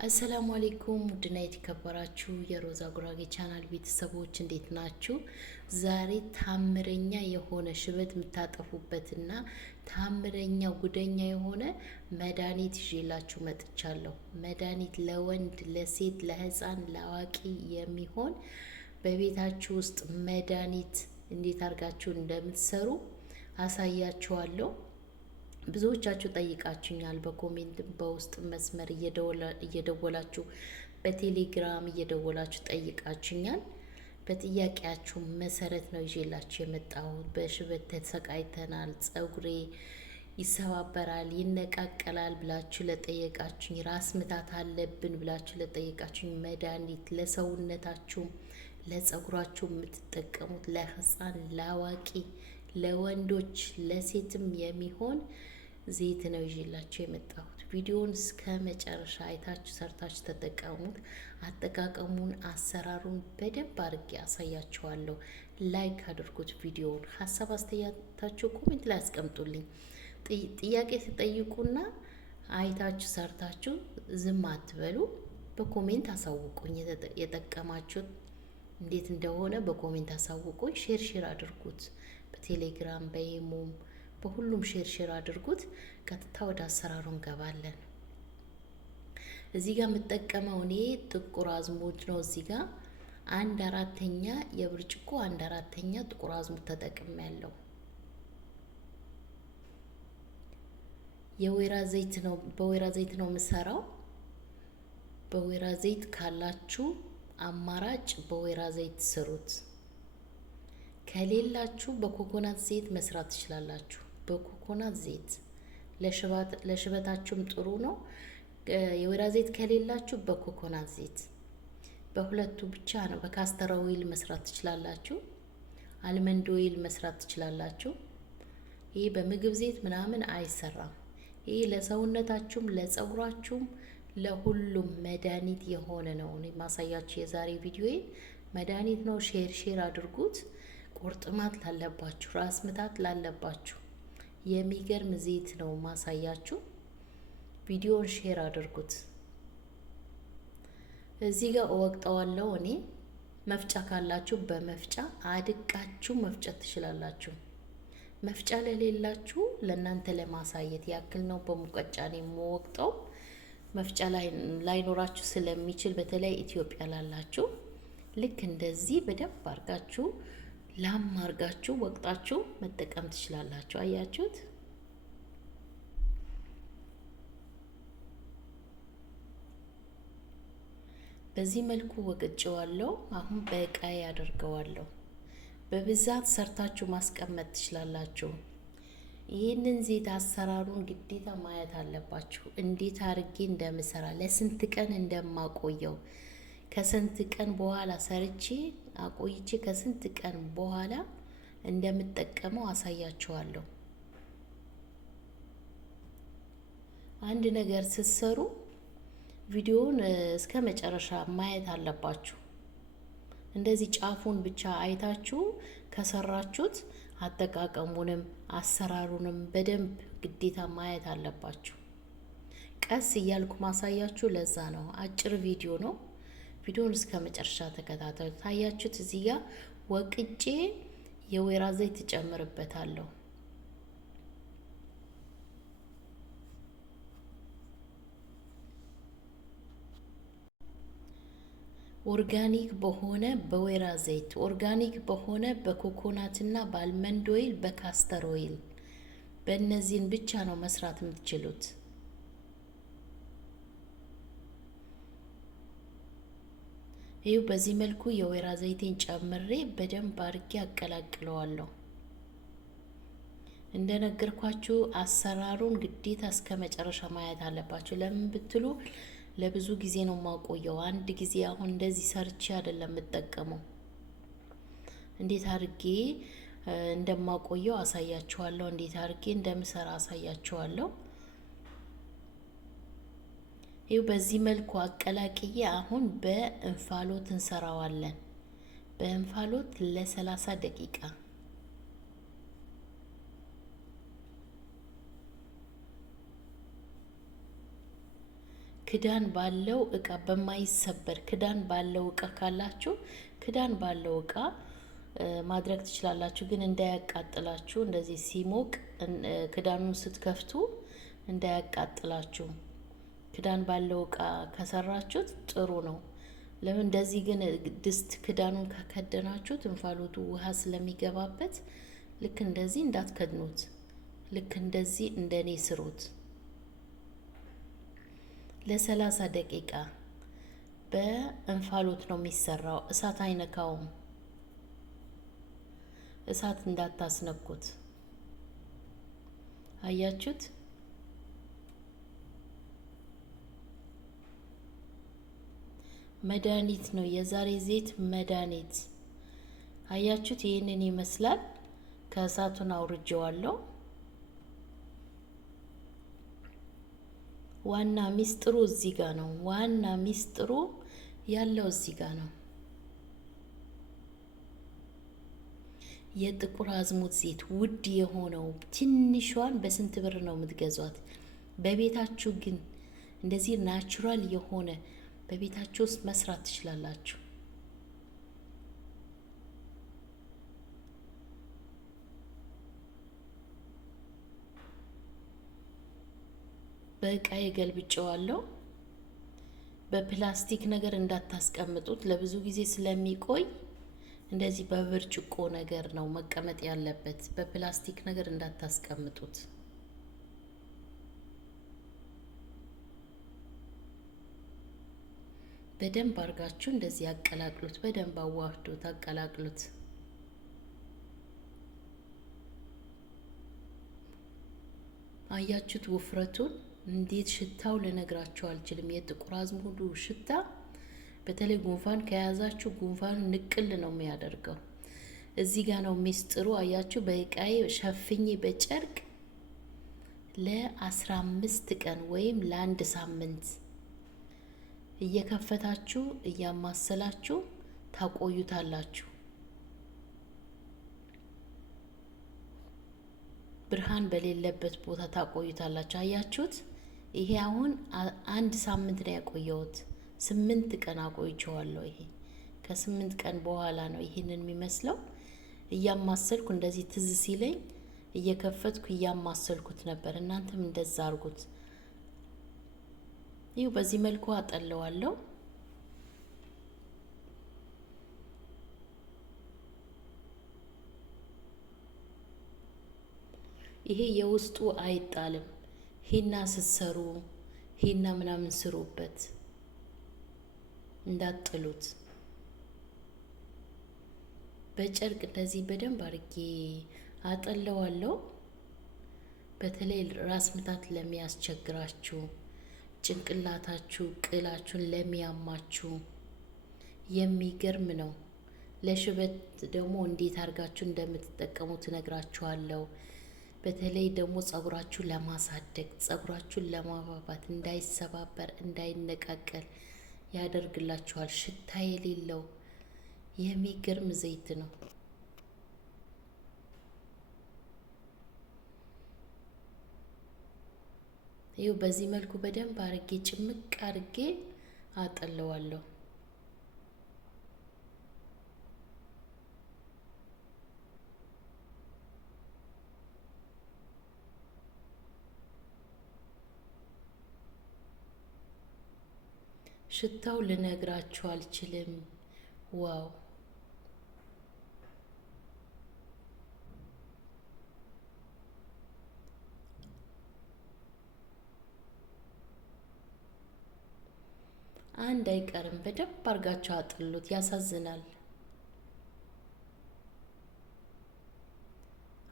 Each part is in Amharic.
አሰላሙ አለይኩም ውድና የተከበራችሁ የሮዛ ጉራጌ ቻናል ቤተሰቦች እንዴት ናችሁ? ዛሬ ታምረኛ የሆነ ሽበት የምታጠፉበትና ታምረኛ ጉደኛ የሆነ መድኃኒት ይዤላችሁ መጥቻለሁ። መድኃኒት ለወንድ፣ ለሴት፣ ለህፃን፣ ለአዋቂ የሚሆን በቤታችሁ ውስጥ መድኃኒት እንዴት አድርጋችሁ እንደምትሰሩ አሳያችኋለሁ። ብዙዎቻችሁ ጠይቃችሁኛል። በኮሜንት በውስጥ መስመር እየደወላችሁ በቴሌግራም እየደወላችሁ ጠይቃችሁኛል። በጥያቄያችሁ መሰረት ነው ይዤላችሁ የመጣሁት። በሽበት ተሰቃይተናል፣ ጸጉሬ ይሰባበራል፣ ይነቃቀላል ብላችሁ ለጠየቃችሁኝ፣ ራስ ምታት አለብን ብላችሁ ለጠየቃችሁኝ መድኃኒት ለሰውነታችሁም ለጸጉራችሁ የምትጠቀሙት ለህፃን፣ ለአዋቂ፣ ለወንዶች፣ ለሴትም የሚሆን ዘይት ነው ይዤላችሁ የመጣሁት። ቪዲዮውን እስከ መጨረሻ አይታችሁ ሰርታችሁ ተጠቀሙት። አጠቃቀሙን፣ አሰራሩን በደንብ አድርጌ አሳያችኋለሁ። ላይክ አድርጉት ቪዲዮውን። ሀሳብ አስተያየታችሁ ኮሜንት ላይ አስቀምጡልኝ። ጥያቄ ተጠይቁና አይታችሁ ሰርታችሁ ዝም አትበሉ። በኮሜንት አሳውቁኝ። የጠቀማችሁት እንዴት እንደሆነ በኮሜንት አሳውቁኝ። ሼር አድርጉት። በቴሌግራም በኢሞም በሁሉም ሼር አድርጉት። ቀጥታ ወደ አሰራሩ እንገባለን። እዚህ ጋር የምጠቀመው እኔ ጥቁር አዝሙድ ነው። እዚህ ጋር 1/4 የብርጭቆ 1/4 ጥቁር አዝሙድ ተጠቅሜያለሁ። የወይራ ዘይት ነው፣ በወይራ ዘይት ነው የምሰራው። በወይራ ዘይት ካላችሁ አማራጭ በወይራ ዘይት ስሩት። ከሌላችሁ በኮኮናት ዘይት መስራት ትችላላችሁ። በኮኮናት ዘይት ለሽበታችሁም ጥሩ ነው። የወይራ ዘይት ከሌላችሁ በኮኮናት ዘይት፣ በሁለቱ ብቻ ነው። በካስተር ኦይል መስራት ትችላላችሁ። አልመንድ ኦይል መስራት ትችላላችሁ። ይሄ በምግብ ዘይት ምናምን አይሰራም። ይሄ ለሰውነታችሁም ለጸጉራችሁም ለሁሉም መድኃኒት የሆነ ነው። እኔ ማሳያችሁ የዛሬ ቪዲዮዬ መድኃኒት ነው። ሼር አድርጉት። ቁርጥማት ላለባችሁ፣ ራስ ምታት ላለባችሁ የሚገርም ዘይት ነው ማሳያችሁ። ቪዲዮውን ሼር አድርጉት። እዚህ ጋር እወቅጠዋለሁ እኔ። መፍጫ ካላችሁ በመፍጫ አድቃችሁ መፍጨት ትችላላችሁ። መፍጫ ለሌላችሁ ለእናንተ ለማሳየት ያክል ነው በሙቀጫ ነው የምወቅጠው። መፍጫ ላይኖራችሁ ስለሚችል በተለይ ኢትዮጵያ ላላችሁ ልክ እንደዚህ በደንብ አርጋችሁ ላም አርጋችሁ ወቅጣችሁ መጠቀም ትችላላችሁ። አያችሁት? በዚህ መልኩ ወቅጬዋለሁ። አሁን በእቃዬ አደርገዋለሁ። በብዛት ሰርታችሁ ማስቀመጥ ትችላላችሁ። ይህንን ዘይት አሰራሩን ግዴታ ማየት አለባችሁ። እንዴት አርጌ እንደምሰራ ለስንት ቀን እንደማቆየው ከስንት ቀን በኋላ ሰርቼ አቆይቼ ከስንት ቀን በኋላ እንደምጠቀመው አሳያችኋለሁ። አንድ ነገር ስትሰሩ ቪዲዮውን እስከ መጨረሻ ማየት አለባችሁ። እንደዚህ ጫፉን ብቻ አይታችሁ ከሰራችሁት አጠቃቀሙንም አሰራሩንም በደንብ ግዴታ ማየት አለባችሁ። ቀስ እያልኩ ማሳያችሁ ለዛ ነው። አጭር ቪዲዮ ነው። ቪዲዮውን እስከ መጨረሻ ተከታተሉ። ታያችሁት? እዚህ ጋር ወቅጬ የወይራ ዘይት እጨምርበታለሁ። ኦርጋኒክ በሆነ በወይራ ዘይት፣ ኦርጋኒክ በሆነ በኮኮናትና በአልመንድ ኦይል፣ በካስተር ኦይል በእነዚህን ብቻ ነው መስራት የምትችሉት። ይኸው በዚህ መልኩ የወይራ ዘይቴን ጨምሬ በደንብ አድርጌ አቀላቅለዋለሁ። እንደነገርኳችሁ አሰራሩን ግዴታ እስከ መጨረሻ ማየት አለባችሁ። ለምን ብትሉ ለብዙ ጊዜ ነው ማቆየው። አንድ ጊዜ አሁን እንደዚህ ሰርቼ አይደለም የምጠቀመው። እንዴት አድርጌ እንደማቆየው አሳያችኋለሁ። እንዴት አድርጌ እንደምሰራ አሳያችኋለሁ። ይኸው በዚህ መልኩ አቀላቅዬ አሁን በእንፋሎት እንሰራዋለን። በእንፋሎት ለ30 ደቂቃ ክዳን ባለው እቃ በማይሰበር ክዳን ባለው እቃ ካላችሁ ክዳን ባለው እቃ ማድረግ ትችላላችሁ። ግን እንዳያቃጥላችሁ እንደዚህ ሲሞቅ ክዳኑን ስትከፍቱ እንዳያቃጥላችሁ ክዳን ባለው እቃ ከሰራችሁት ጥሩ ነው። ለምን እንደዚህ ግን ድስት ክዳኑን ከከደናችሁት እንፋሎቱ ውሃ ስለሚገባበት ልክ እንደዚህ እንዳትከድኑት። ልክ እንደዚህ እንደኔ ስሩት። ለ30 ደቂቃ በእንፋሎት ነው የሚሰራው። እሳት አይነካውም። እሳት እንዳታስነኩት። አያችሁት? መድኃኒት ነው። የዛሬ ዘይት መድኃኒት። አያችሁት? ይህንን ይመስላል። ከእሳቱን አውርጄዋለሁ። ዋና ሚስጥሩ እዚህ ጋር ነው። ዋና ሚስጥሩ ያለው እዚህ ጋር ነው። የጥቁር አዝሙድ ዘይት ውድ የሆነው ትንሿን በስንት ብር ነው የምትገዟት? በቤታችሁ ግን እንደዚህ ናቹራል የሆነ በቤታችሁ ውስጥ መስራት ትችላላችሁ። በእቃዬ ገልብጬዋለሁ። በፕላስቲክ ነገር እንዳታስቀምጡት፣ ለብዙ ጊዜ ስለሚቆይ እንደዚህ በብርጭቆ ነገር ነው መቀመጥ ያለበት። በፕላስቲክ ነገር እንዳታስቀምጡት። በደንብ አርጋችሁ እንደዚህ አቀላቅሉት። በደንብ አዋህዱት፣ አቀላቅሉት። አያችሁት ውፍረቱን? እንዴት ሽታው ልነግራችሁ አልችልም። የጥቁር አዝሙዱ ሽታ በተለይ ጉንፋን ከያዛችሁ ጉንፋን ንቅል ነው የሚያደርገው። እዚህ ጋር ነው ሚስጥሩ። አያችሁ? በእቃዬ ሸፍኜ በጨርቅ ለ15 ቀን ወይም ለአንድ ሳምንት እየከፈታችሁ እያማሰላችሁ ታቆዩታላችሁ። ብርሃን በሌለበት ቦታ ታቆዩታላችሁ። አያችሁት? ይሄ አሁን አንድ ሳምንት ነው ያቆየሁት። 8 ቀን አቆይቼዋለሁ። ይሄ ከ8 ቀን በኋላ ነው ይሄንን የሚመስለው። እያማሰልኩ እንደዚህ ትዝ ሲለኝ እየከፈትኩ እያማሰልኩት ነበር። እናንተም እንደዛ አርጉት። ይኸው በዚህ መልኩ አጠለዋለሁ። ይሄ የውስጡ አይጣልም። ሂና ስትሰሩ ሂና ምናምን ስሩበት፣ እንዳጥሉት። በጨርቅ እንደዚህ በደንብ አርጌ አጠለዋለሁ። በተለይ ራስ ምታት ለሚያስቸግራችሁ፣ ጭንቅላታችሁ ቅላችሁን ለሚያማችሁ የሚገርም ነው። ለሽበት ደግሞ እንዴት አርጋችሁ እንደምትጠቀሙት እነግራችኋለሁ። በተለይ ደግሞ ጸጉራችሁን ለማሳደግ፣ ጸጉራችሁን ለማባባት፣ እንዳይሰባበር እንዳይነቃቀል ያደርግላችኋል። ሽታ የሌለው የሚገርም ዘይት ነው። ይኸው በዚህ መልኩ በደንብ አርጌ ጭምቅ አርጌ አጠለዋለሁ። ሽታው ልነግራችሁ አልችልም። ዋው! አንድ አይቀርም። በደንብ አርጋችሁ አጥሉት። ያሳዝናል።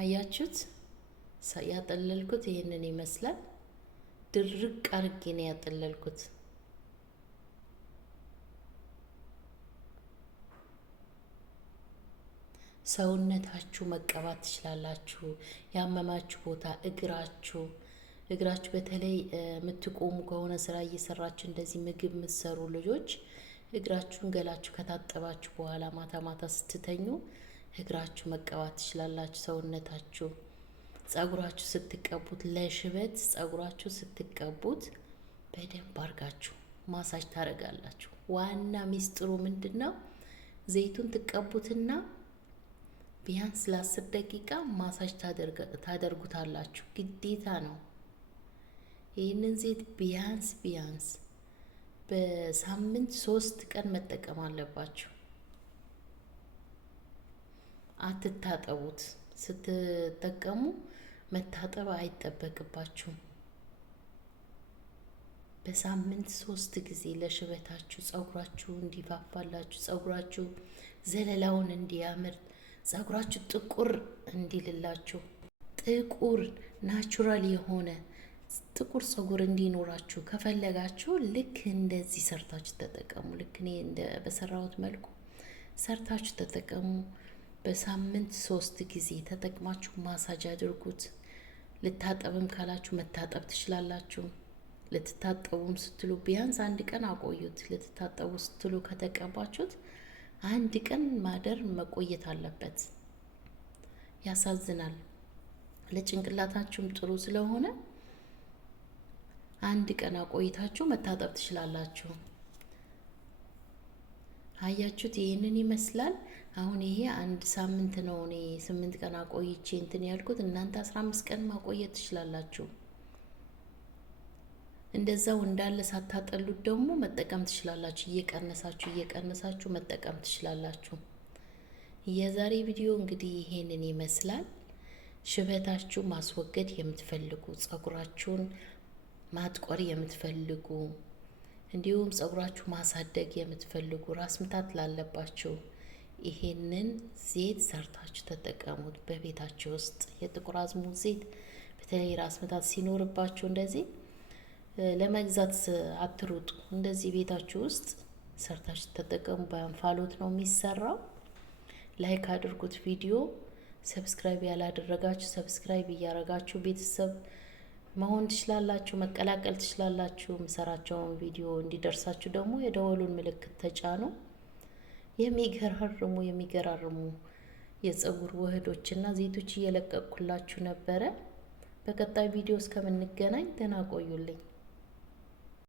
አያችሁት? ያጠለልኩት ይሄንን ይመስላል። ድርቅ አርጌ ነው ያጠለልኩት። ሰውነታችሁ መቀባት ትችላላችሁ። ያመማችሁ ቦታ እግራችሁ በተለይ የምትቆሙ ከሆነ ስራ እየሰራችሁ እንደዚህ ምግብ የምትሰሩ ልጆች እግራችሁን ገላችሁ ከታጠባችሁ በኋላ ማታ ማታ ስትተኙ እግራችሁ መቀባት ትችላላችሁ። ሰውነታችሁ ጸጉራችሁ ስትቀቡት ለሽበት ጸጉራችሁ ስትቀቡት በደንብ አርጋችሁ ማሳጅ ታደርጋላችሁ። ዋና ሚስጥሩ ምንድነው? ዘይቱን ትቀቡትና ቢያንስ ለ10 ደቂቃ ማሳጅ ታደርጉታላችሁ። ግዴታ ነው። ይህንን ዘይት ቢያንስ በሳምንት 3 ቀን መጠቀም አለባችሁ። አትታጠቡት። ስትጠቀሙ መታጠብ አይጠበቅባችሁም። በሳምንት 3 ጊዜ ለሽበታችሁ፣ ጸጉራችሁ እንዲፋፋላችሁ፣ ጸጉራችሁ ዘለላውን እንዲያምር፣ ጸጉራችሁ ጥቁር እንዲልላችሁ፣ ጥቁር ናቹራል የሆነ ጥቁር ጸጉር እንዲኖራችሁ ከፈለጋችሁ ልክ እንደዚህ ሰርታችሁ ተጠቀሙ። ልክ እኔ በሰራሁት መልኩ ሰርታችሁ ተጠቀሙ። በሳምንት 3 ጊዜ ተጠቅማችሁ ማሳጅ አድርጉት። ልታጠብም ካላችሁ መታጠብ ትችላላችሁ። ልትታጠቡም ስትሉ ቢያንስ 1 ቀን አቆዩት። ልትታጠቡ ስትሉ ከተቀባችሁት 1 ቀን ማደር መቆየት አለበት። ያሳዝናል። ለጭንቅላታችሁም ጥሩ ስለሆነ 1 ቀን አቆይታችሁ መታጠብ ትችላላችሁ። አያችሁት? ይህንን ይመስላል። አሁን ይሄ 1 ሳምንት ነው። እኔ 8 ቀን አቆይቼ እንትን ያልኩት፣ እናንተ 15 ቀን ማቆየት ትችላላችሁ። እንደዛው እንዳለ ሳታጠሉት ደግሞ መጠቀም ትችላላችሁ። እየቀነሳችሁ መጠቀም ትችላላችሁ። የዛሬ ቪዲዮ እንግዲህ ይሄንን ይመስላል። ሽበታችሁ ማስወገድ የምትፈልጉ፣ ጸጉራችሁን ማጥቆር የምትፈልጉ፣ እንዲሁም ጸጉራችሁ ማሳደግ የምትፈልጉ፣ ራስ ምታት ላለባችሁ ይሄንን ዘይት ሰርታችሁ ተጠቀሙት። በቤታችሁ ውስጥ የጥቁር አዝሙድ ዘይት በተለይ ራስ ምታት ሲኖርባችሁ እንደዚህ ለመግዛት አትሩጡ። እንደዚህ ቤታችሁ ውስጥ ሰርታችሁ ተጠቀሙ። በእንፋሎት ነው የሚሰራው። ላይክ አድርጉት ቪዲዮ። ሰብስክራይብ ያላደረጋችሁ ሰብስክራይብ እያደረጋችሁ ቤተሰብ መሆን ትችላላችሁ፣ መቀላቀል ትችላላችሁ። የምሰራቸውን ቪዲዮ እንዲደርሳችሁ ደግሞ የደወሉን ምልክት ተጫኑ። የሚገራርሙ የፀጉር ውህዶችና ዘይቶች እየለቀቅኩላችሁ ነበረ። በቀጣይ ቪዲዮ እስከምንገናኝ ደህና ቆዩልኝ።